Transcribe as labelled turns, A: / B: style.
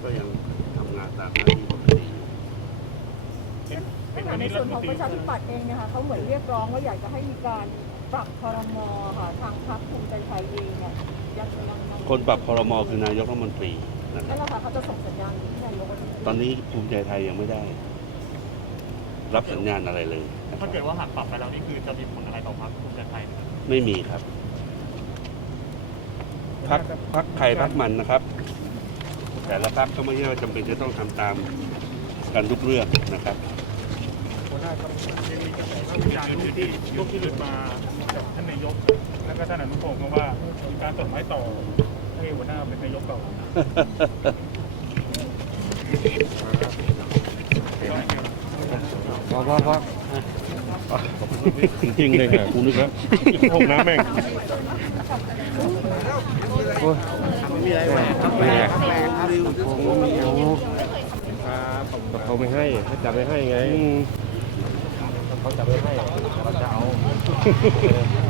A: ก็ยังทำงานตามหน้าที่ปกติ
B: ในส่วนของประชาธิปัตย์เองนะคะเขาเหมือนเรียกร้องว่าอยากจะให้มีการปรับครม.ค่ะทางพรรคภูมิใจไทยเองเนี่ยยัง
A: คนปรับครม.คือนายกรัฐมนตรีนะค
B: นั่
A: รั
B: น
A: บ
B: แหละค่ะเขาจะส่งสัญญาณที่นายกรัฐมนตรี
A: ตอนนี้ภูมิใจไทยยังไม่ได้ รับสัญญาณอะไรเลยนะค
C: ถ้า
A: รับ
C: เกิดว่าหากปรับไปแล้วนี่คือจะมีผลอะไรต่อพรรคภูมิใจไทยไหมครับ
A: ไม่มีครับพักใครพักมันนะครับ แต่ละพักก็ไม่ใช่ว่าจำเป็นจะต้องทำตามกันทุกเรื่องนะครับ
D: หัวหน้าครับยังมีกระแสวิจารณ์ที่ยกที่หลุดมาจากท่านนายกและก็ท่านอนุพงศ์ว่ามีการส่งไม้ต่อให้หัวหน้าเป็นนายกต่อ
E: พอจริงๆเลยค่ะกูนึกแล้วห้องน้ำแม่งโอ้ยมีอะไรไหมครับแม่ครับเขาไม่ให้เขาจับไม่ให้ไงเขาจับไม่ให้เราจะเอา